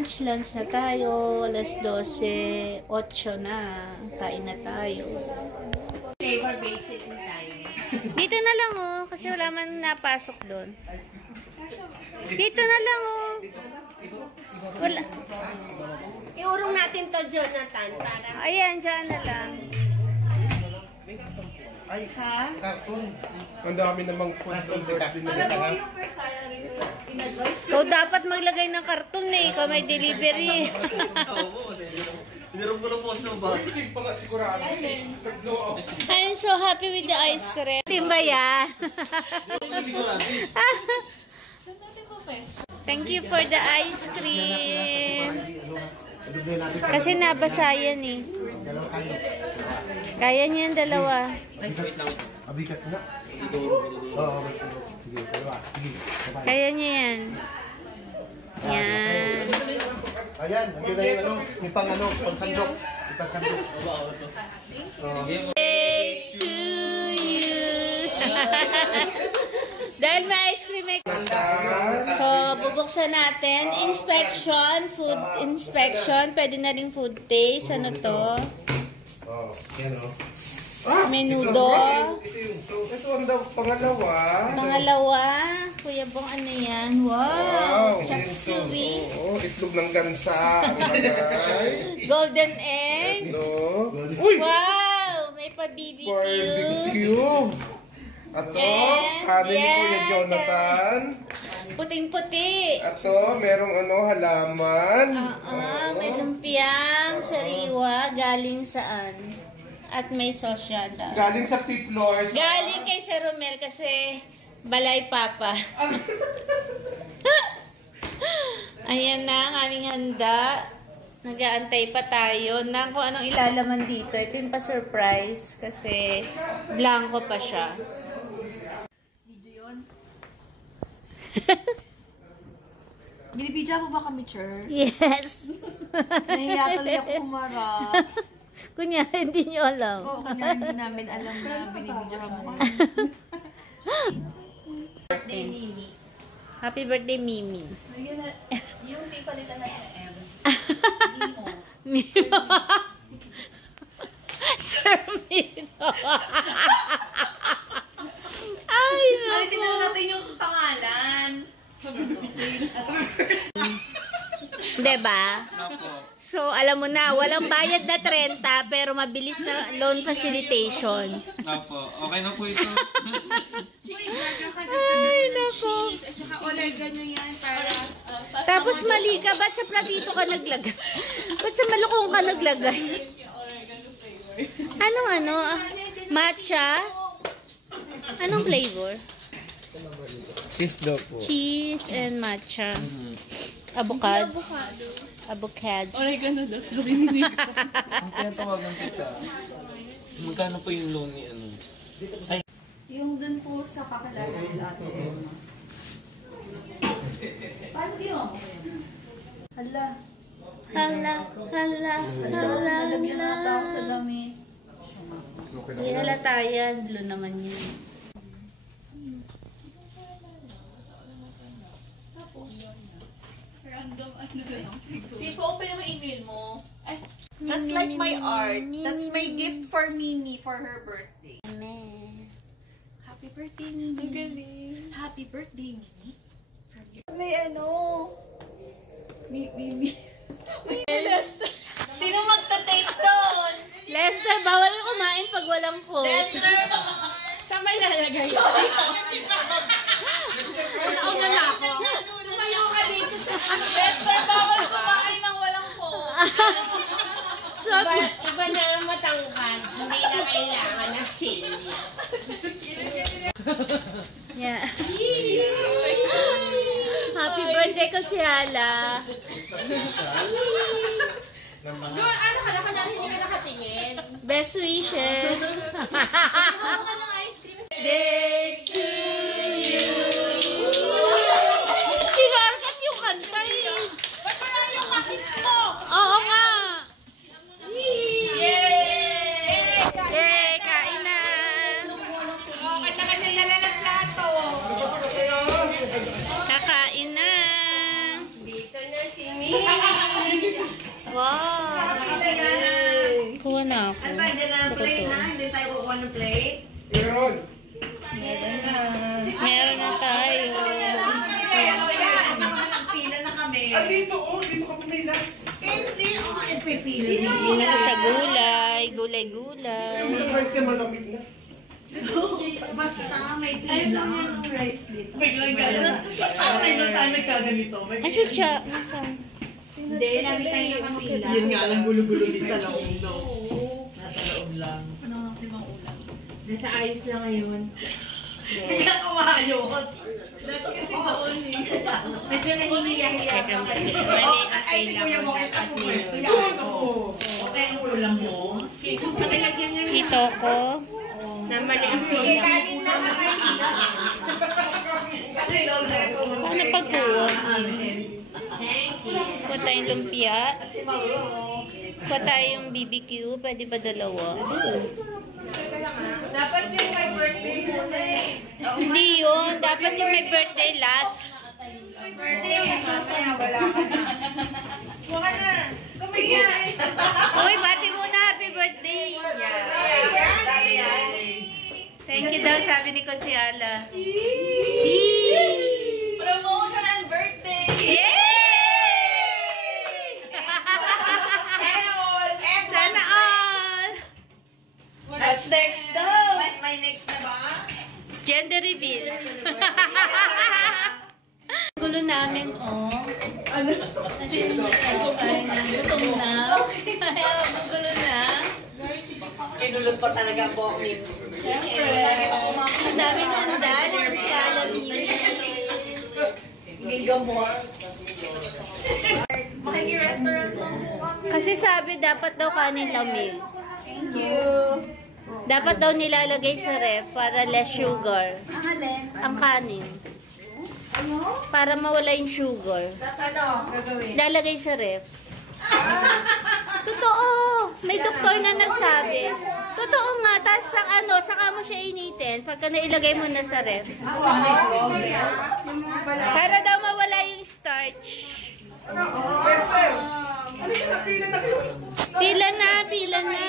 Lunch na tayo. Alas 12, 8 na. Kain na tayo. Flavor basic na tayo. Dito na lang oh, kasi wala man napasok doon. Dito na lang oh. Wala. Iurong natin to, Jonathan, para... Ayan, dyan na lang. Ay, Ha? cartoon. Ang dami namang food on birthday nila. Ikaw dapat maglagay ng karton eh. Ikaw may delivery. Hiniram ko lang po sa bag. Hindi pa nga sigurado. I'm so happy with the ice cream. Timbaya. Sigurado. Thank you for the ice cream. Kasi nabasa yan eh. Kaya niya yung dalawa. Abigat nga. Oo, sige, dalawa. Sige, bye-bye. Kaya niya yan. Yan. Ayan, nandiyan na yung ano, yung pang sandok. Ipang sandok. Day to you. Dahil may ice cream eh. So, bubuksan natin. Inspection, food inspection. Pwede na rin food taste. Ano to? Oh, yan o. Menudo. Ito ang pangalawa. Pangalawa. Kuya Bong, ano yan? Wow. Chop suey. Oo, itlog ng gansa. Ang bagay. Golden egg. Ito. Wow. May pa-BBQ. Barbecue. Ato, kanin ni Kuya Jonathan. Puting-puti. Ato, merong halaman. May lumpiang sariwa. Galing saan? At may sauce yata. Galing sa fifth floor. Galing kay Sir Romel kasi balay papa. Ayan na ang aming handa. Nag-aantay pa tayo ng kung anong ilalaman dito. Ito yung pa-surprise kasi blanco pa siya. Video yun. Binibidya mo ba kami, Cher? Yes. Nahiya tuloy ako kumarap. Kunyari, hindi nyo alam. Oo, kanya hindi namin alam na binibidya mo kami. Birthday, Mimi. Happy birthday, Mimi. Yung di palitan na yung M. Mimo. Sir Mino. Ay, Alisin na naku. natin yung pangalan. Diba? So, alam mo na, walang bayad na 30 pero mabilis na loan facilitation. Opo, okay na po ito. Ay, naku. At saka oregano yan para... Tapos mali ka, ba't sa platito ka naglagay? Ba't sa malukong ka naglagay? Anong ano? Matcha? Anong flavor? Cheese daw po. Cheese and matcha. Avocados. Avocados. Oregano daw, sabi ni Nico. Ang tinatawagan kita. Magkano po yung loan ni ano? Ay, Yung dun po sa kakilala nila Ate Emma. Paano di mo? Hala. Hala, hala, hala, Nalagyan na hala. ako sa damit. Hindi halata yan. Blue naman yan. Random ano lang. Sige, open mo email mo. Ay, that's like my art. That's my gift for Mimi for her birthday. Happy birthday, Mimi. Ang galing. Happy birthday, Mimi. May ano. Mimi. Lester. Sino magta-take doon? Lester, bawal ka kumain pag walang host. Lester. Saan ba ilalagay yun? Una na ako. Tumayo ka dito sa... Lester, bawal kumain ng walang phone. So, Iba na ang matangkad. Hindi na kailangan na silya. yeah. Happy birthday ko si Hala. Ano ka na hindi ka nakatingin? Best wishes. Day to you. Sinarkat yung kanta eh. Ba't wala yung kakis mo? Oo nga. Yay! Yay, kain na. Kanya-kanya nala ng plato. Kakain na. Dito na si Mimi. Wow! Kuha na ako. Ano ba, hindi na Sa plate totoo. ha? Hindi tayo kukuha ng plate? Meron. Meron na tayo. Pila na kami. Dito ka pumila. Hindi, ipipili. Ano sa gulay, gulay-gulay. Price niya malamig na. Basta may pila. Biglang gano'n. Parang mayroon tayo may kaganito. Ay, siya. Nasaan? Yun nga lang gulo-gulo din sa loob, no? Nasa loob lang. Nasa ayos lang ngayon. Biglang umayos. Medyo nahihiya-hiya Teka, ka. mali Ay, si Kuya mo, kita mo pwesto yan. Okay, ang ulam mo. Pakilagyan niya Ito ko. na mali ang sila. Kanin lang na kayo. Paano pagkuha? Kuha tayong lumpia. Kuha tayong BBQ. Pwede ba dalawa? Dapat yung my birthday muna eh. Hindi yun. Dapat yung may birthday last. Birthday yung masaya, wala ka na. Huwag ka na. Sige. Uy, bati muna. Happy birthday. Thank you daw, sabi ni Consiala. Promotion and birthday. Yay! Sana all! That's next daw. May next na ba? Gender reveal. Gulo namin, oh. Ano? Gutom na. Kaya gulo na. Kinulog pa talaga ang boklit. Ang daming handa. Yung si Alamini. Giga mo. Makiki-restaurant lang po kami. Kasi sabi, dapat daw kanin lamig. Thank you. Dapat daw nilalagay sa ref para less sugar. Ang kanin. Para mawala yung sugar. Ano gagawin? Lalagay sa ref. Totoo! May doktor na nagsabi. Totoo nga. Tapos saka mo siya initin pagka nailagay mo na sa ref. Para daw mawala yung starch. Esther! Halika na, pila na kayo. Pila na, pila na.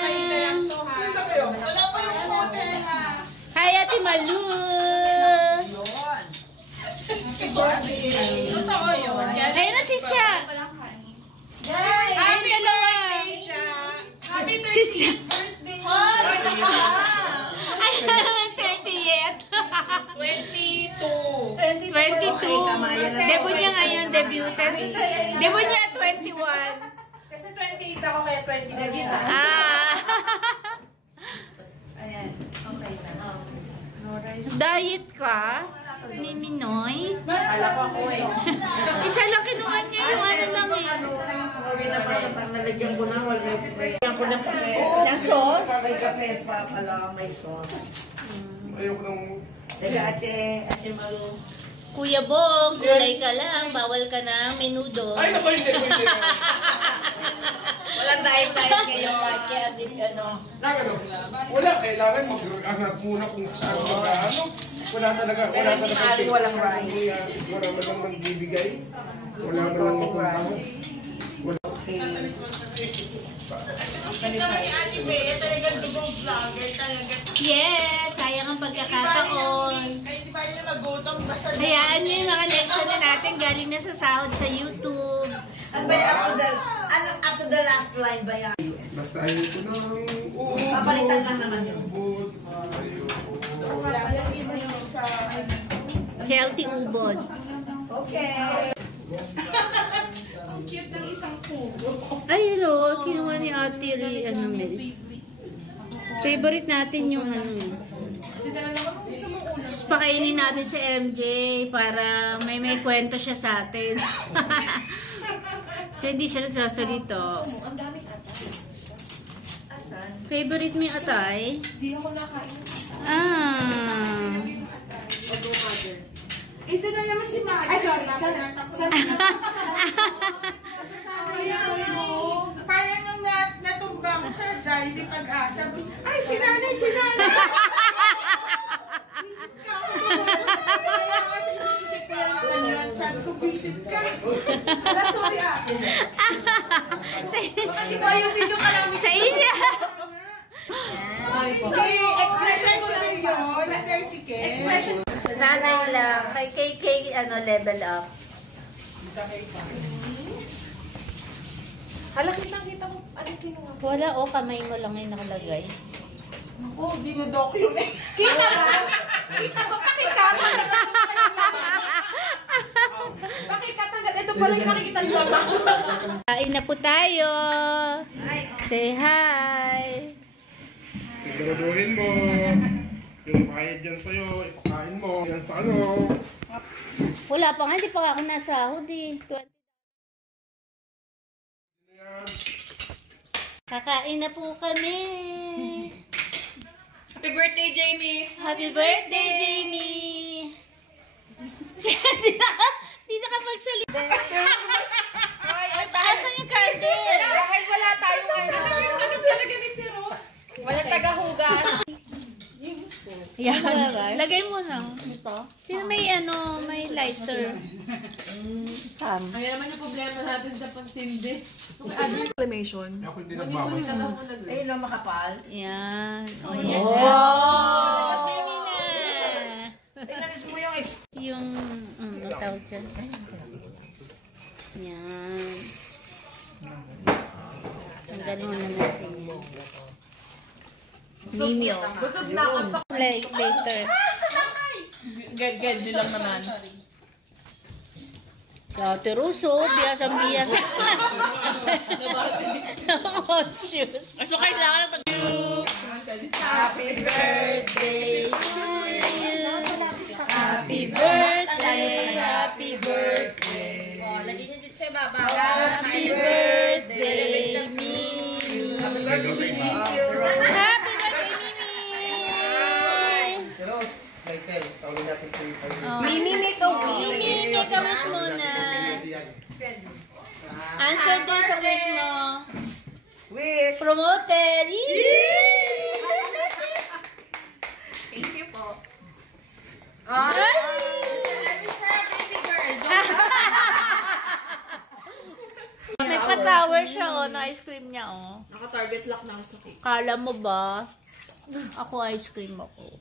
Pila na kayo. Wala pa yung hotel ha. Hi, Ate Malu! Totoo yun. Ayun na si Cha! Ayun dalawa! Happy Si Cha! birthday. Ayun ang 30th! 22. 22. Debut niya ngayon, debuted. Debut niya 21. Kasi 28 ako kaya 22 siya. Ah! Ayan. Okay na. Diet ka? Ni Minoy? Alam ko ako eh. Isa lang kinuha niya yung ano lang eh. Okay na pa, nalagyan ko na. Nalagyan ko na kape. Na sauce? May kape pa pala, may sauce. Ayoko nang... Teka, ate Malu. Kuya Bong, kulay ka lang. Bawal ka na. Menudo. Ay, naku, hindi. Walang diet ngayon. Kaya din ano. Wala, kailangan mag-anak muna kung saan mag-ano. Wala talaga. Walang rice. Wala mo lang magbibigay. Wala mo lang Coating mapuntahan. rice. Talagang dugong vlogger talaga. Yes! Sayang ang pagkakataon. Ay, di ba yun na mag-gutom? Basta Hayaan niyo yung mga leksyon na natin galing na sa sahod sa YouTube. Ano ba yung up to the last line ba yan? Basahin ko ng ubod. Papalitan lang naman yun. Ubod. Healthy ubod. Okay. ang cute ng isang kubo. Ay, hello. Kinuha ni Ate Ri, Mel. Favorite natin yung Tapos pakainin natin si MJ para may kwento siya sa atin. Kasi hindi siya nagsasalito. Favorite mo yung atay? Hindi ako nakain. Ah. Ito na naman si Mari. Ay, sorry. Sorry. Parang nung natumba ko sa Jollibee Pag-asa, ay, si nanay! Visit ka ako. Kaya kasi isip ko lang naman yun. Sabi ko, visit ka. Wala, sorry Nanay lang. Kay level up. Hala, kita mo. Anong kinuha? Wala, kamay mo lang yung nakalagay. Oh, dinodocument. Kita ba? Kita ba? Pakikata. Pakikata. Ito pala yung nakikita niyo ba? Kain na po tayo. Say hi. Siguraduhin mo. Yung bayad dyan sa'yo, ipakain mo. Yan sa ano. Wala pa nga, hindi pa ako nasahod eh. Kakain na po kami. Happy birthday, Jamie! Happy birthday, Jamie! Di na ka magsalita. Ay, taasan yung candle. Dahil wala tayong wala tagahugas. Yan. Lagay mo lang. Ito. Sino may may lighter? Kaya naman yung problema natin sa pansindi. Exclamation. Ako hindi nagbabasa. Ayun na makapal. Yan. O, yan. Mimi na. Tingnan mo yung Yung, ano tawag dyan? Yan. Tanggalin mo na natin yan. Mimyo. Busog na ako. Later. Gad nilang naman. Si Ate Russo, biyasang-biyas. Shoes. So, kailangan na Happy birthday to you. Happy birthday, happy birthday. lagyan niyo dito sa baba. Happy birthday, Mimi. Happy birthday, Mimi. Tawagin natin si Mimi, make a wish. Mimi, make a wish muna. Answer din sa wish mo. wish. Promoted. Thank you po. Nagpa-tower siya, na ice cream niya, Naka-target lock na sa cake. Kala mo ba? Ako ice cream ako.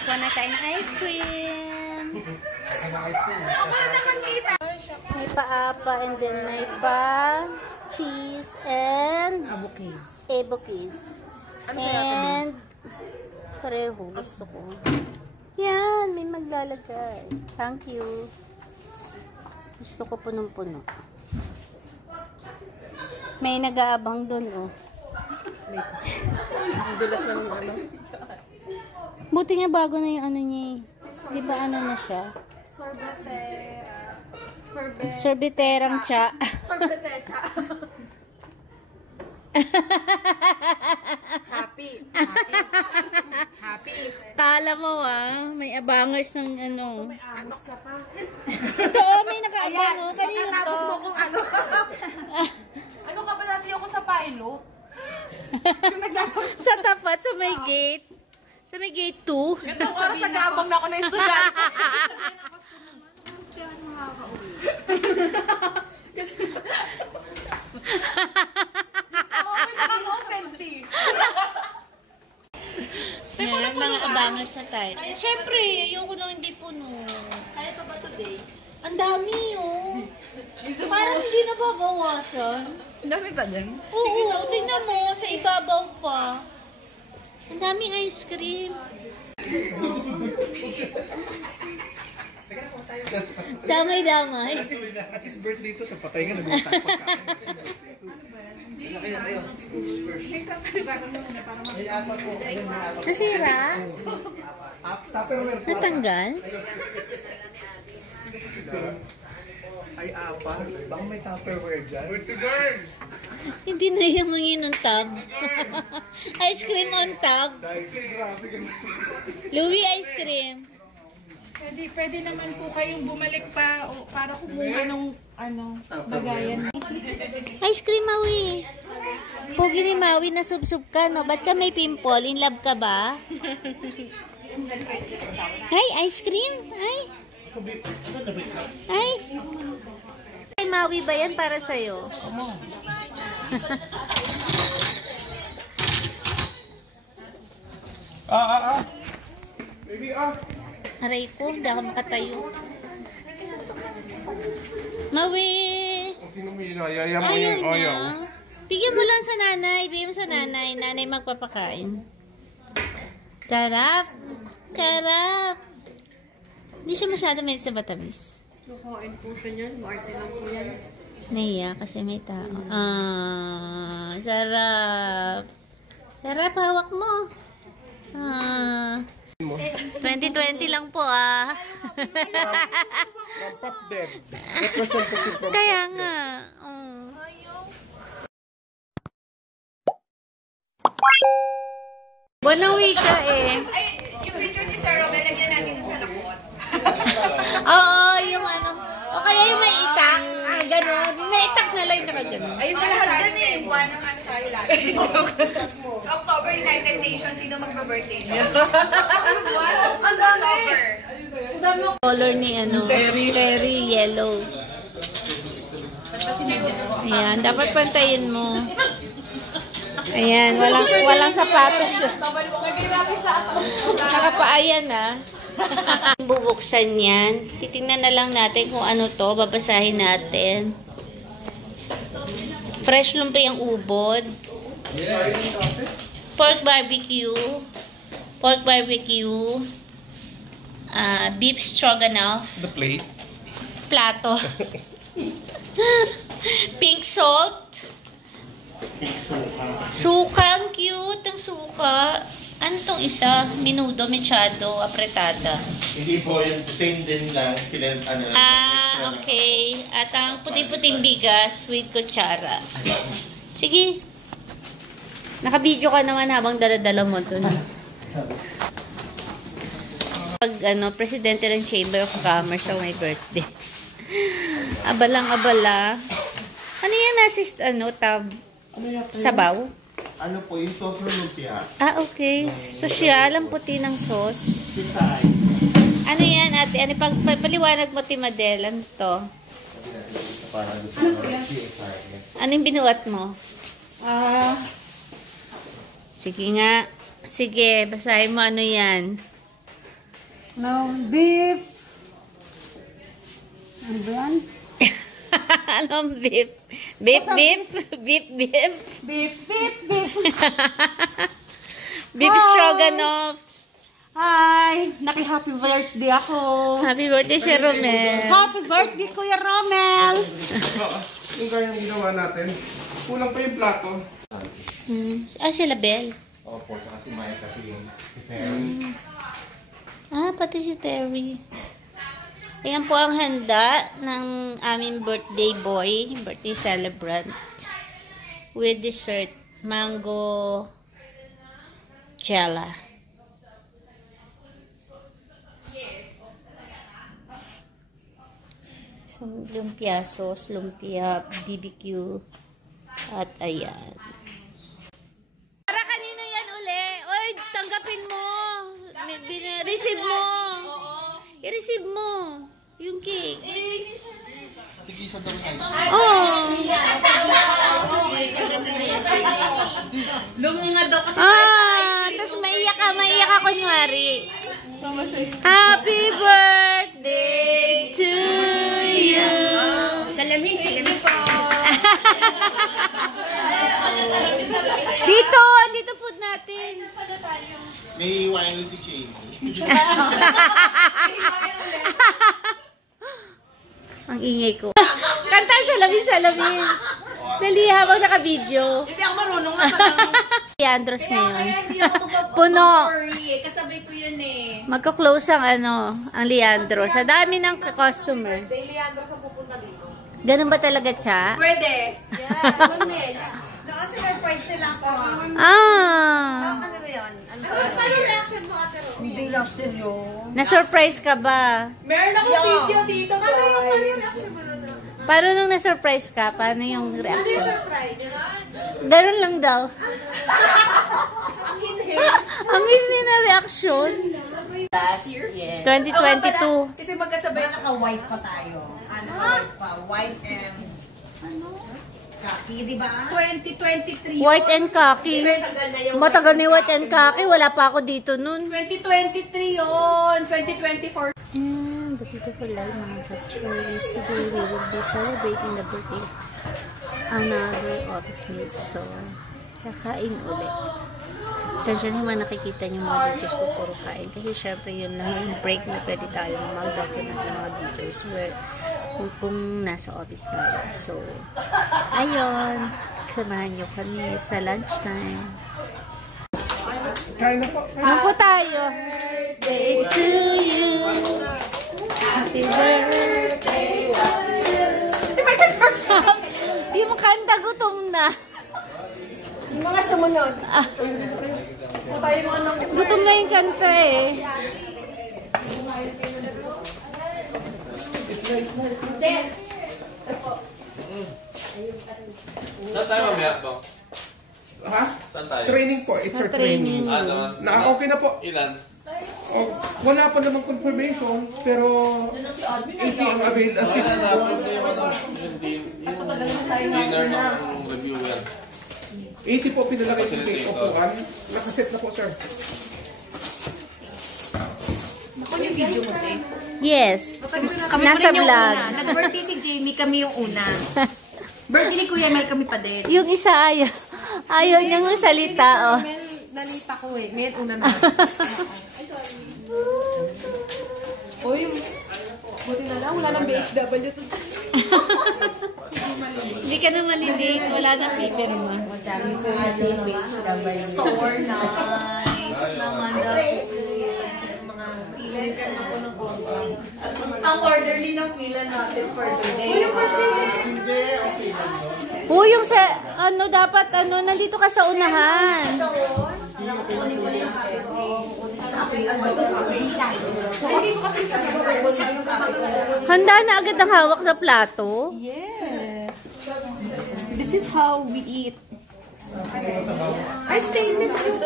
Kuha na tayong ice cream. May pa-apa and then may pa-cheese and avocades. And pareho. Gusto ko. Yan, may maglalagay. Thank you. Gusto ko punong-puno. May nag-aabang dun, Ang dulas na ng ano. Buti nga bago na yung niya eh. Di ba na siya? Sorbiterang cha. Happy. Kala mo may abangers ng May angos ka pa. Totoo, may nakaabang kanino to? Tapos mo kung ano. Ano ka ba natin ako sa pilot? Sa tapat, sa may gate. Sa may gate 2. Itong oras nag-aabang na ako na estudyante. Yan, mga abangers na tayo. Siyempre, ayoko lang hindi puno. Kaya pa ba today? Ang dami, Parang hindi nababawasan. Ang dami pa din. Oo, tingnan mo, sa ibabaw pa. Ang daming ice cream. Damay-damay. At least birthday to sa patay nga nagulong tayo pagkain. Ay, apa po. Nasira? Tupperware po. Natanggal? Ay, apa. Baka may Tupperware dyan. Hindi na yung ngin ng tab. Ice cream on tab. Louis ice cream. Pwede naman po kayong bumalik pa para kumuha ng lagayan. Ice cream, Maui. Pogi ni Maui, nasubsub ka, no? Ba't ka may pimple? In love ka ba? Ay, ice cream? Ay. Ay. Ay, Maui ba yan para sa'yo? ka. Aray ko, hindi ako makatayo. Mawi! Ang tinumiyaya mo Ayaw yung ayaw. na. Bigyan mo lang sa nanay. Bigyan mo sa nanay. Nanay magpapakain. Karap. Karap. Hindi siya masyado may sa matamis. Kukain po siya niyan. Martin lang po yan. Naiya kasi may tao. Ah, sarap. Sarap, hawak mo. Ah. 2020 lang po ah. Pop them. Representative from Kaya Pop nga. Them. Oh. Bonang wika eh. Yung picture ni Sir Romel, lagyan natin sa lakot. Oo, yung ano. O kaya yung may itak. Ah, gano'n. Yung may itak na lang na gano'n. Ayun pa lahat dyan eh. Buwan ng ano tayo lagi. Sa October, United Nations, sino magpa-birthday siya? Ang dami! Color ni ano. Terry yellow. Ayan, dapat pantayin mo. Ayan, walang sapatos. Nakapaayan ah. Bubuksan yan. Titingnan na lang natin kung ano to. Babasahin natin. Fresh lumpiang ubod. Pork barbecue. Pork barbecue. Beef stroganoff. The plate. Plato. Pink salt. Suka. Ang cute. Ang suka. Ano tong isa? Minudo, mechado, apretada. Hindi po, yung same din lang. Ano, Okay. At ang puti-puting bigas with kutsara. Sige. Naka-video ka naman habang dala-dala mo dun. Pag presidente ng Chamber of Commerce sa my birthday. Abalang-abala. Ano yan tab? Sabaw? Ano po, yung sauce ng lumpia. Okay. Sosyal, ang puti ng sauce. Pisay. Ano yan, ate? Ano, paliwanag mo, Timadel. Ano to? Para gusto mo pisay. Ano yung binuat mo? Sige nga. Sige, basahin mo ano yan. Beef. Ano ba yan? Anong beef? Beef, beef? Beef, beef? Beef, beef, beef. Beef stroganoff. Hi! Naki-happy birthday ako. Happy birthday, Sir Romel. Happy birthday, Kuya Romel! Yung gaya ng ginawa natin. Kulang pa yung plato. Sila Bel. Opo, tsaka si Maya kasi si Ferry. Pati si Terry. Ayan po ang handa ng aming birthday boy, birthday celebrant. With dessert, mango jella. So, lumpia sauce, lumpia BBQ, at ayan. Para kanino yan uli? Oy, tanggapin mo. Receive mo. I-receive mo. Yung cake. Oh. Lumunga daw kasi Tapos maiyak ka kunwari. Happy birthday to you. Salamin. Dito food natin. May wine si Jamie. Ang ingay ko. Kanta salamin. Dali habang naka-video. Hindi ako marunong nga talagang. Leandros ngayon. Hindi ako Puno. Kasabay ko yan eh. Magka-close ang Leandros. Sa dami ng customer. Daily Andros ang pupunta dito. Ganun ba talaga siya? Pwede. Naka-surprise nila ako. Ano ba yun? Ano reaction mo, Ate Ro? Hindi lang stereo. Na-surprise ka ba? Meron akong video dito. Ano yung reaction mo na? Paano nung na-surprise ka? Paano yung Ano yung reaction? surprise? Ganun lang daw. Ang hindi. Ang hindi na reaction. Last year? Yeah. 2022. Kasi magkasabay naka-white pa tayo. Naka-white pa. White and... Ano? Kaki, di ba? 2023 White and khaki. Matagal na yung white and khaki. Wala pa ako dito nun. 2023 yun. 2024. And the beautiful life, mga ka-cherries. Today we will be celebrating the birthday of another office mate. So, kakain ulit. Essentially, naman nakikita niyo mga videos ko puro kain. Kasi syempre yun lang yung break na pwede tayo mag-document ng mga videos where kung nasa office tayo. So, ayun. Samahan niyo kami sa lunchtime. Kain na po. Ano po tayo? Birthday to you. Happy birthday. Yung kanta gutom na. Yung mga sumunod. Gutom na yung kanta eh. Saan tayo mamaya, Bong? Ha? Saan tayo? Training po. It's our training. Ano? Okay na po. Ilan? Oh, wala pa namang confirmation, pero 80 ang avail. 6 Na-approve na yung dinner ng reviewer. 80 po pinalagay yung date. Upuan. Nakaset na po, sir. Ako yung video mo, Jay. Yes. Kami Nasa pa rin yung vlog. una. Nag-birthday si Jamie, kami yung una. Birthday ni Kuya Mel, kami pa din. Yung isa ayaw. Ayaw niyang salita, oh. Nalita ko eh. Ngayon una na. Uy, buti na lang. Wala nang BHW to. Hindi ka na malilig. Wala na paper mo. So nice naman daw. Mga pila dyan na po ng order. Ang orderly ng pila natin for today. Hindi, okay lang yun. Yung sa, dapat, nandito ka sa unahan. Handa na agad ang hawak na plato. Yes. This is how we eat. Ay, stainless yun.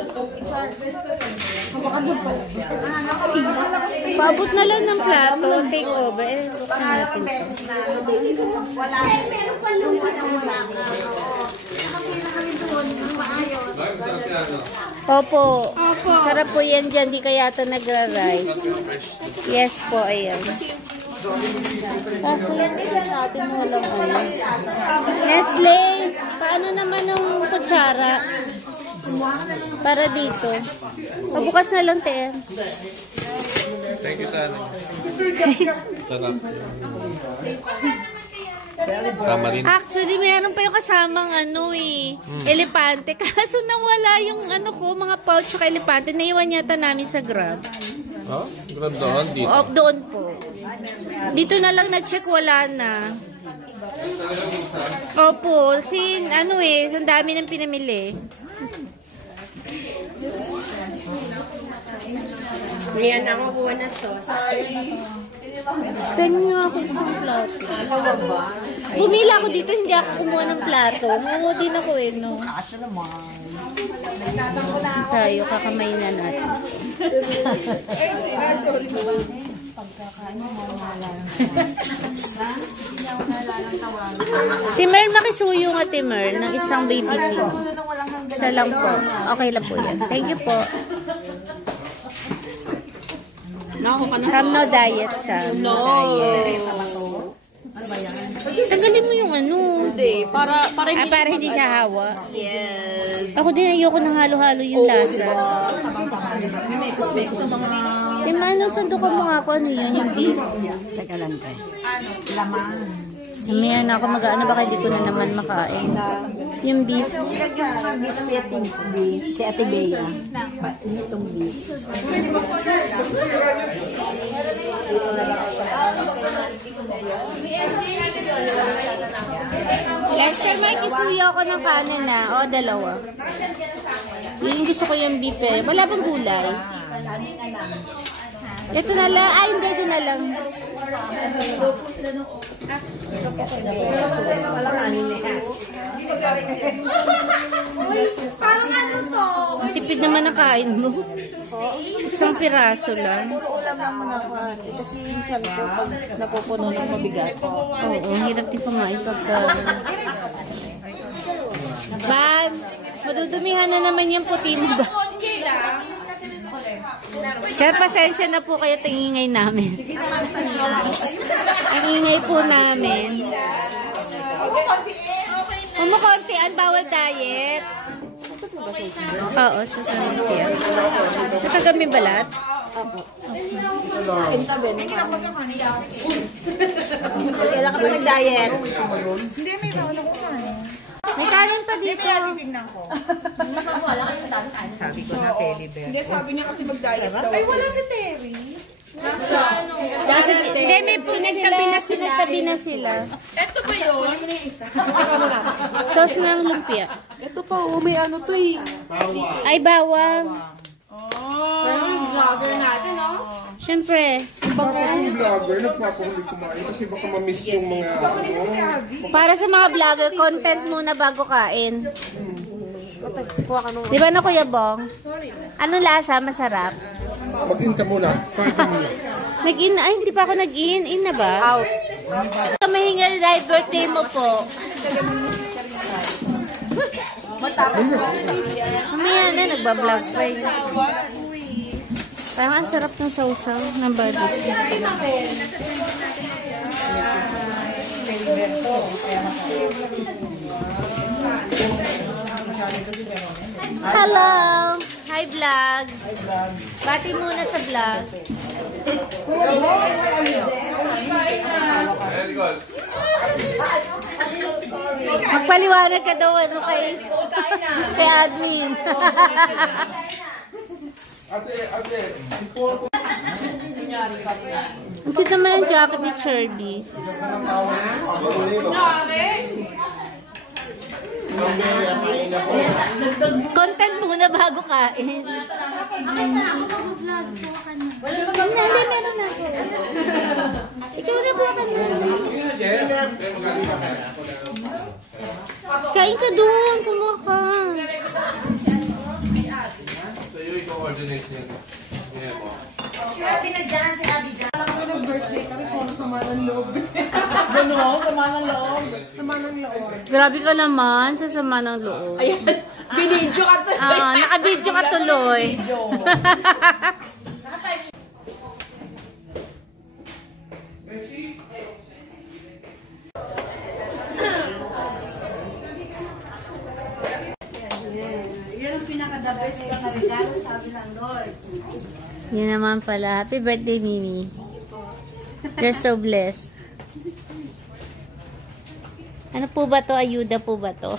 Paabot na lang ng plato. Take over. Pangalawang beses na. Wala. Meron pa nung wala ka. Nakapila kami doon. Ang maayos. Opo. Sarap po yan dyan. Di kaya ito nagra-rice. Yes po, ayan. Kaso natin walang ano. Nestle, paano naman yung kutsara? Para dito. Pabukas na lang, te. Thank you, sana. Sarap. Tama rin. Actually, meron pa yung kasamang elepante. Kaso nawala yung mga pouch sa elepante. Naiwan yata namin sa Grab. Oh? Grab doon? Dito? Doon po. Dito na lang na-check, wala na. Opo, ang dami ng pinamili. Ngayon ako kuha na sauce. Pengen nga ako isang plato. Bumila ako dito, hindi ako kumuha ng plato. Nguha din ako no? Tayo, kakamay na natin. Sorry. Timer, makisuyo nga Timer ng isang baby ko. Isa lang po. Okay lang po yan. Thank you po. Sam no diet, Sam. No diet. Tanggalin mo yung Hindi, para hindi siya hawa. Yes. Ako din ayoko ng halo-halo yung lasa. May mekos-mekos ang mga Manong sandukan mo nga ako, yun yung beef. Teka lang tayo. Laman. Mamaya na ako mag-ano, baka hindi ko na naman makain. Yung beef. Si Ate Bea. Itong beef. Lester, may kisuyo ako ng kanin na. O, dalawa. Yun yung gusto ko yung beef eh. Wala pang gulay. Ito na lang. Ay, hindi. Ito na lang. Ang tipid naman ang kain mo. Isang piraso lang. Puro ulam lang muna ako ate. Kasi yung tiyan ko pag napupuno ng mabigat. Oo, hirap din kumain pagka... Ban, madudumihan na naman yung puti mo ba? Sir, pasensya na po kayo tingingay namin. Ang ingay po namin. Kumukontian, bawal diet. Oo, susunod yan. Natagal may balat? Kailan ka pa nag-diet? May kanin pa dito. Sabi ko na, Telly Bear. Hindi, sabi niya kasi mag-diet daw. Ay, wala si Terry. Hindi, may po nagtabi na sila. Ito ba yun? Sauce ng lumpia. Ito pa, may ano to eh. Ay, bawang. Vlogger natin, no? Siyempre. Baka yung vlogger, nagpapahuli kumain kasi baka ma-miss yung mga Para sa mga vlogger, content muna bago kain. Di ba na, Kuya Bong? Anong lasa? Masarap? Mag-in ka muna. Kain ka muna. Nag-in? Ay, hindi pa ako nag-in. In na ba? Out. Mahingal dahil birthday mo po. Mamaya na, nagbablog pa yun. Parang ang sarap ng sausaw ng barbecue. Hello! Hi, vlog! Bati muna sa vlog. Magpaliwanag ka daw ano kay admin. Ang cute naman yung jacket ni Cherby. Content muna bago kain. Akin na ako mag-vlog po ka na. Hindi, meron na ako. Ikaw na po ka na. Kain ka doon, kumuha ka. Sabi na dyan, sinabi dyan. Alam ko nag-birthday kami, puro sama ng loob. Gano'n? Sama ng loob? Sama ng loob. Grabe ka naman sa sama ng loob. Ayan, binidyo ka to. Nakabidyo ka tuloy. Yan ang pinaka-the best na regalo, sabi ng Lord. Yan naman pala. Happy birthday, Mimi. You're so blessed. Ano po ba to? Ayuda po ba to?